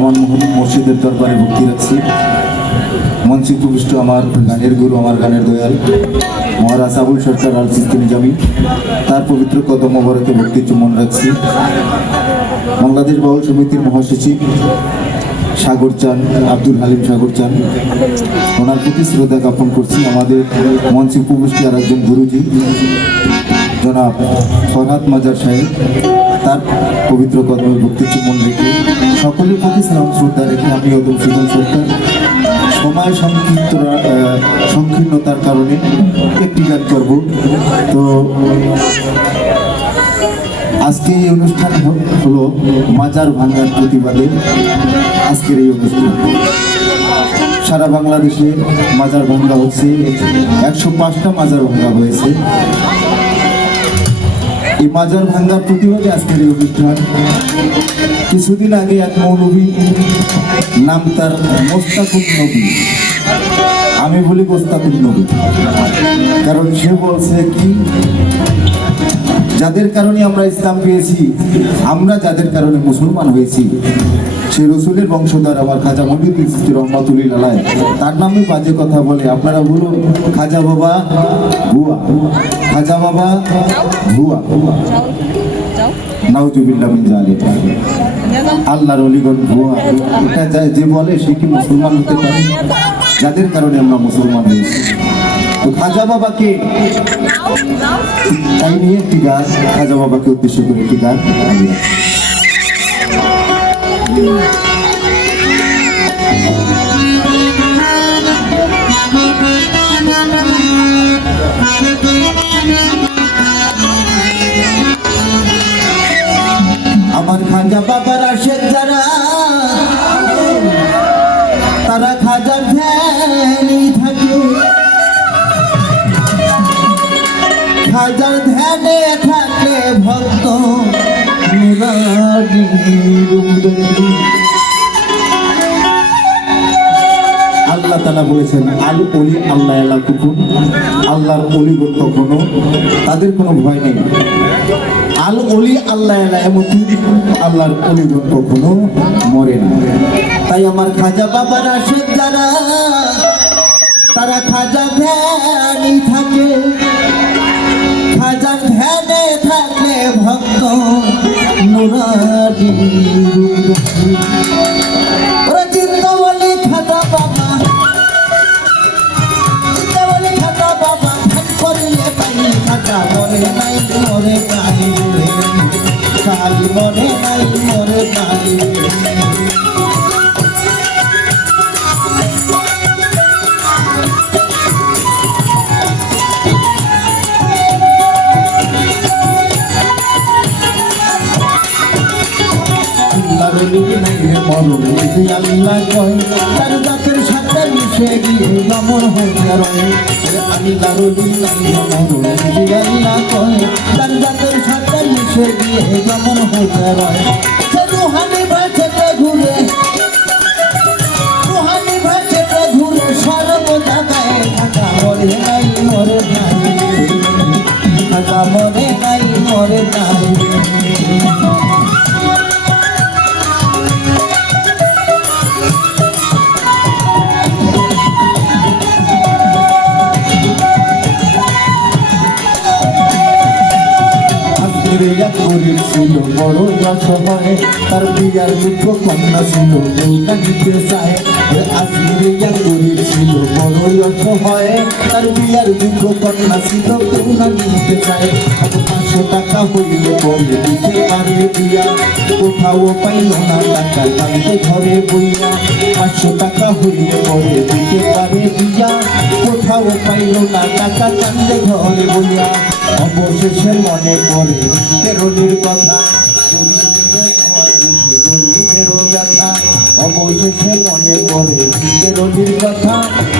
আমার মুর্শিদের দরবারে ভক্তি রাখছি। মঞ্চে উপবিষ্ট আমার গানের গুরু, আমার গানের দয়াল মহারাজ আবুল সরকার আল চিস্তি নিজামী, তার পবিত্র কদম মোবারকে ভক্তি চুম্বন রাখছি। বাংলাদেশ বাউল সমিতির মহাসচিব সাগর চান, আব্দুল হালিম সাগর চান, ওনার প্রতি শ্রদ্ধা জ্ঞাপন করছি। আমাদের মঞ্চে উপবিষ্ট আর একজন গুরুজি জনাব ফরহাদ মাজার সাহেব, তার পবিত্র কদমে ভক্তি চুম্বন রেখে সকলের প্রতি স্নেহ শ্রদ্ধা রেখে আমি অদম সুজন সরকার সময় সংকীর্ণতার কারণে একটি গান করব। তো আজকে এই অনুষ্ঠান হলো মাজার ভাঙ্গার প্রতিবাদে আজকের এই অনুষ্ঠান। সারা বাংলাদেশে মাজার ভাঙ্গা হচ্ছে, 105টা মাজার ভাঙ্গা হয়েছে। এই মাজার ভাঙ্গার প্রতিবাদে আজকের এই অনুষ্ঠান। কিছুদিন আগে এক মৌলবী, নাম তার মোস্তাকুল নবী, আমি বলি মোস্তাকুল নবী, কারণ সে বলছে কি, যাদের কারণে আমরা ইসলাম পেয়েছি, আমরা যাদের কারণে মুসলমান হয়েছি, সে রসুলের বংশধর আমার খাজা মহিউদ্দিন চিশতি রহমাতুল্লাহ আলাইহি, তার নামে বাজে কথা বলে। আপনারা বলুন খাজা বাবা ভুয়া, খাজা বাবা ভুয়া, নাউজুবিল্লাহ মিন যালিক। আল্লাহর ওলিগণ ভুয়া, এটা যে বলে সে কি মুসলমান হতে পারে? যাদের কারণে আমরা মুসলমান হয়েছি। তো খাজা বাবাকে তাই নিয়ে একটি গান, খাজা বাবাকে উদ্দেশ্য করে একটি গান। আমার খাজা বাবার আশেক যারা, তারা খাজার ধ্যানই থাকে, খাজার ধ্যানে থাকে ভক্ত মুরারি। আল্লাহ তাআলা বলেছেন আল ওলি আল্লাহ আল্লাহ কুকুর, আল্লাহর অলিগণ কখনো তাদের কোনো ভয় নেই। আল ওলি আল্লাহ আল্লাহ এমতি, আল্লাহর অলিগণ কখনো মরে না। তাই আমার খাজা বাবার আশেক যারা, তারা খাজা ধ্যানই থাকে, খাজার ধ্যানে থাকলে ভক্ত নুরারি। ওরা জিন্দা বলে খাজা বাবা, জিন্দা বলে খাজা বাবা, ধ্যান করলে পাই খাজা মরে নাই, মরে নাই, কালী মরে নাই, মরে নাই। আল্লাহ কয় তার জাতের সাথে মিশে গিয়ে জমর হয়ে রয়। আল্লাহ কয় তার জাতের সাথে মিশে গিয়ে জমর হয়ে রয়। সে রুহানি ভাষাতে ঘুরে, রুহানি ভাষাতে ঘুরে সর্ব জায়গায় থাকা মরে নাই, মরে নাই, থাকা মরে নাই, মরে নাই। গরিব ছিল বড় অসহায়, তার বিয়ার যোগ্য কন্যা ছিল কেউ না নিতে চায়। আজকের গরিব ছিল বড় অসহায়, তার বিয়ার যোগ্য কন্যা ছিল কেউ না নিতে চায়। 500 টাকা হইলে পরে দিতে পারে বিয়া, কোথাও পাইল না টাকা কাঁদতে ঘরে বইয়া। 500 টাকা হইলে পরে দিতে পারে বিয়া, কোথাও পাইল না টাকা কাঁদতে ঘরে বইয়া। অবশেষে মনে পড়ে তেরোনির কথা, গরিবেরও ব্যথা। অবশেষে মনে পড়ে তেরোনির কথা,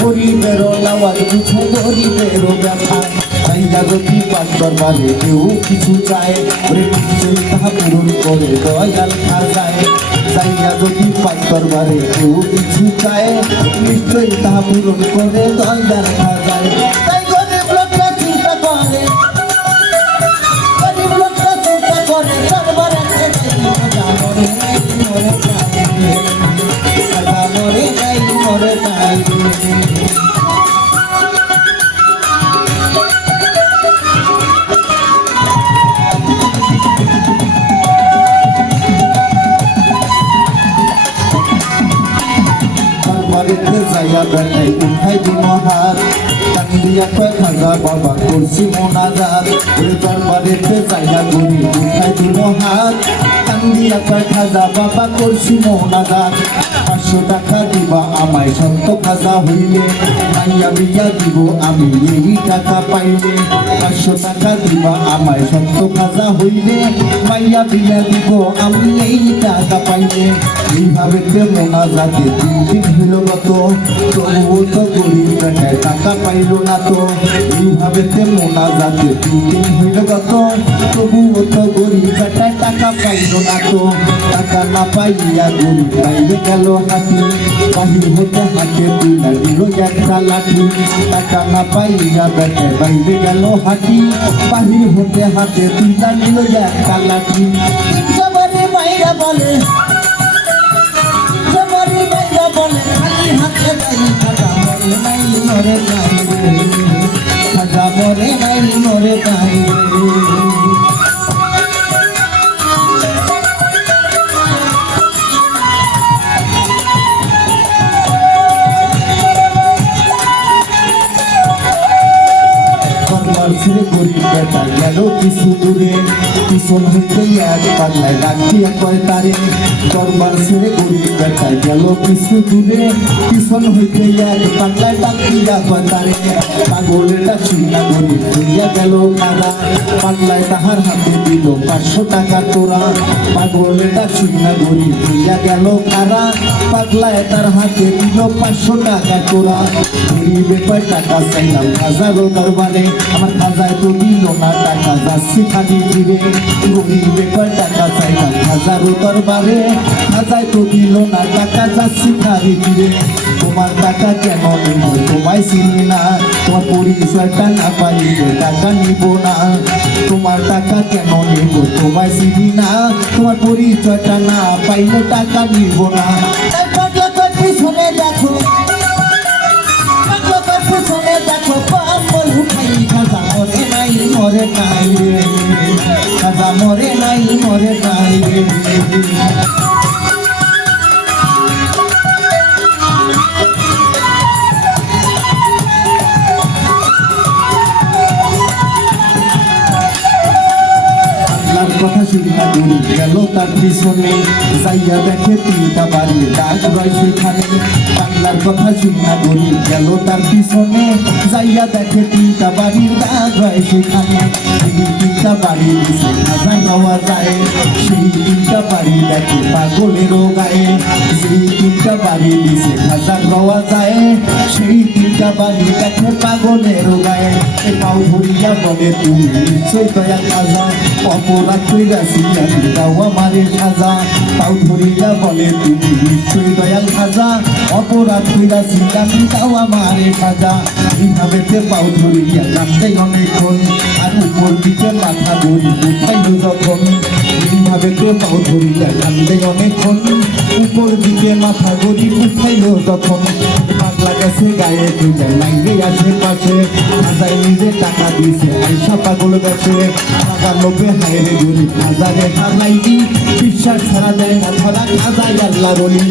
গরিবেরও আওয়াজ বুঝে গরিবেরও ব্যথা। তাই জাগতি পাক দরবারে কেউ কিছু চায়, নিশ্চয়ই তাহা পূরণ করে দয়াল খাজায়। তাই জাগতি পাক দরবারে কেউ কিছু চায়, নিশ্চয়ই তাহা পূরণ করে দয়াল খাজায়। তাই গরিব লোকটা চিন্তা করে, গরিব লোকটা চিন্তা করে দরবারে মরে নাই, মরে নাই। মরে নাই বাড়িতে যাইয়া বেটাই উঠাই দিন হাত কান্দিয়া কয় খাজা বাবা করছি মোনাজাত তোর বাড়িতে যাইয়া গড়ি উঠাই দিন হাত কান্দিয়া কয় খাজা বাবা করছি মোনাজাত 500 টাকা দিবা আমায় সত্য খাজা হইলে মাইয়া বিয়া দিব আমি এই টাকা পাইলে 500 টাকা দিবা আমায় সত্য খাজা হইলে মাইয়া বিয়া দিব আমি এই টাকা পাইলে এইভাবে মোনাজাতে 3 দিন হইল গত তবুও তো গরিব বেটায় টাকা পাইল না তো এইভাবে মোনাজাতে 3 দিন হইল গত তবুও তো গরিব বেটায় টাকা পাইল না তো টাকা না পাইয়া গরিব পাইলে গেল হাতি বাহির হতে হাতে তুলা দিল একটা লাঠি টাকা না পাইয়া বেটায় বাইরে গেল হাতি বাহির হতে হাতে তুলা দিল একটা লাঠি সবারে মাইরা বলে খালি হাতে বাড়ি খাজা মরে নাই মরে নাই খাজা মরে নাই মরে নাই ছেড়ে গরিব বেটা গেল কিছু দূরে পিছন হইতে এক পাগলায় ডাকিয়া কয় তারে দরবার ছেড়ে গরিব বেটা গেল কিছু দূরে পিছন হইতে এক পাগলায় ডাকিয়া কয় তারে পাগলেটা চিন্তা গরিব হইয়া গেল কারা পাগলায় তাহার হাতে দিল 500 টাকা তোরা পাগলেটা চিন্তা গরিব হইয়া গেল কারা পাগলায় তার হাতে দিল 500 টাকা তোরা গরিবে কয় টাকা চাইলাম হাজারো দরবারে আমার খাজায় তো দিল না টাকা যাচ্ছি খালি ফিরে গরিবে কয় টাকা চাইলাম হাজারো দরবারে খাজায় তো দিল না টাকা যাচ্ছি খালি ফিরে তোমার টাকা কেন নিব তোমায় চিনি না তোমার পরিচয়টা না পাইলে টাকা নিব না তোমার টাকা কেন নিব তোমায় চিনি না তোমার পরিচয়টা না পাইলে টাকা নিব না পিছনে দেখো পিছনে দেখো পাম্বল উঠাই খাজা মরে নাই মরে নাই রে খাজা মরে নাই মরে নাই রে কথা শুনিয়া দূরে গেল তার পিছনে যাইয়া দেখে 3টা বাড়ি ডাক রয় সেখানে বাংলার কথা শুনিয়া দূরে গেল তার পিছনে যাইয়া দেখে 3টা বাড়ির ডাক রয় সেখানে সেই 3টা বাড়ি দিছে খাজা গাওয়া যায় সেই 3টা বাড়ি দেখে পাগলেরও গায়ে সেই 3টা বাড়ি দিছে খাজা গাওয়া যায় সেই 3টা বাড়ি দেখে পাগলেরও গায়ে পাও ধরিয়া বলে তুমি নিশ্চয় দয়া খাজা অপরাধ কইরাছি আমি দাও আমারে সাজা পাও ধরিয়া বলে তুমি নিশ্চয় দয়াল খাজা অপরাধ কইরাছি আমি দাও আমারে সাজা এইভাবে পাও ধরিয়া কাঁদতে অনেকক্ষণ আর উপর দিকে মাথা ধরি উঠাইল যখন এইভাবে পাও ধরিয়া কাঁদতে অনেকক্ষণ উপর দিকে মাথা ধরি উঠাইল যখন পাগলা গেছে গায়ে দুইটা লাইনে আছে পাশে খাজায় নিজে টাকা দিছে আইসা পাগল গেছে টাকা লোভে হায়রে গরিব খাজারে হারাইনি বিশ্বাস ছাড়া দেয় না ধরা খাজাই আল্লাহ রলি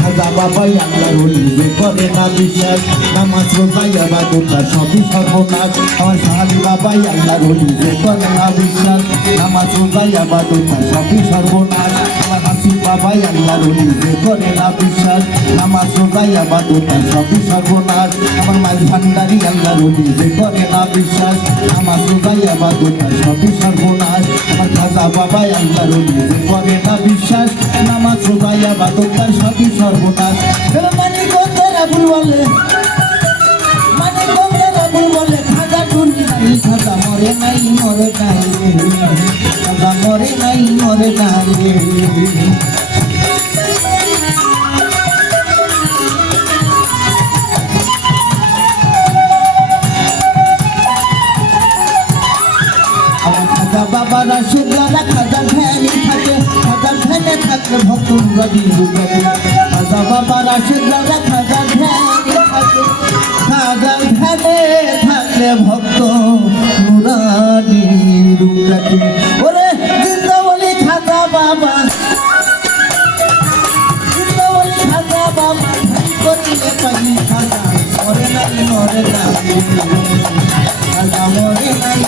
খাজা বাবাই আল্লাহ রলি যে করে না বিশ্বাস নামাজ রোজাই আবাদত সবই সর্বনাশ আমার সাহাবি বাবাই আল্লাহ রলি যে করে না বিশ্বাস নামাজ রোজাই আবাদত সবই সর্বনাশ আমার হাসি বাবাই আল্লাহ রলি যে করে না বিশ্বাস নামাজ রোজাই আবাদত সবই সর্বনাশ আমার মাঝ ভান্ডারি আল্লাহ রলি যে করে না বিশ্বাস নামাজ রোজাই আবাদত সবই সর্বনাশ আমার খাজা বাবাই আল্লাহ রলি যে করে না বিশ্বাস নামাজ রোজাই আবাদত সবই সর্বনাশ মানে গোতেরা ভুল বলে মানে গোতেরা ভুল বলে খাজা টুনি নাই খাজা মরে নাই মরে নাই খাজা মরে নাই মরে নাই বাবারা সেদারা খাজার ধ্যানে থাকে খাজার ধ্যানে থাকলে ভক্ত রাজি হয়ে যাবে খাজা বাবারা সেদারা খাজার ধ্যান বাবা বৃন্দাবনী খাজা বাবা করিলে পাই খাজা মরে নাই খাজা মরে নাই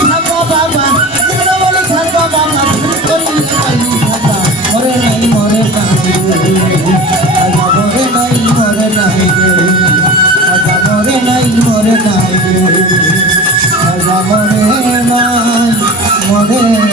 খাজা বাবা বৃন্দাবনী খাজা বাবা করিলে পাই খাজা মরে নাই খাজা মরে নাই খাজা মরে নাই খাজা মরে নাই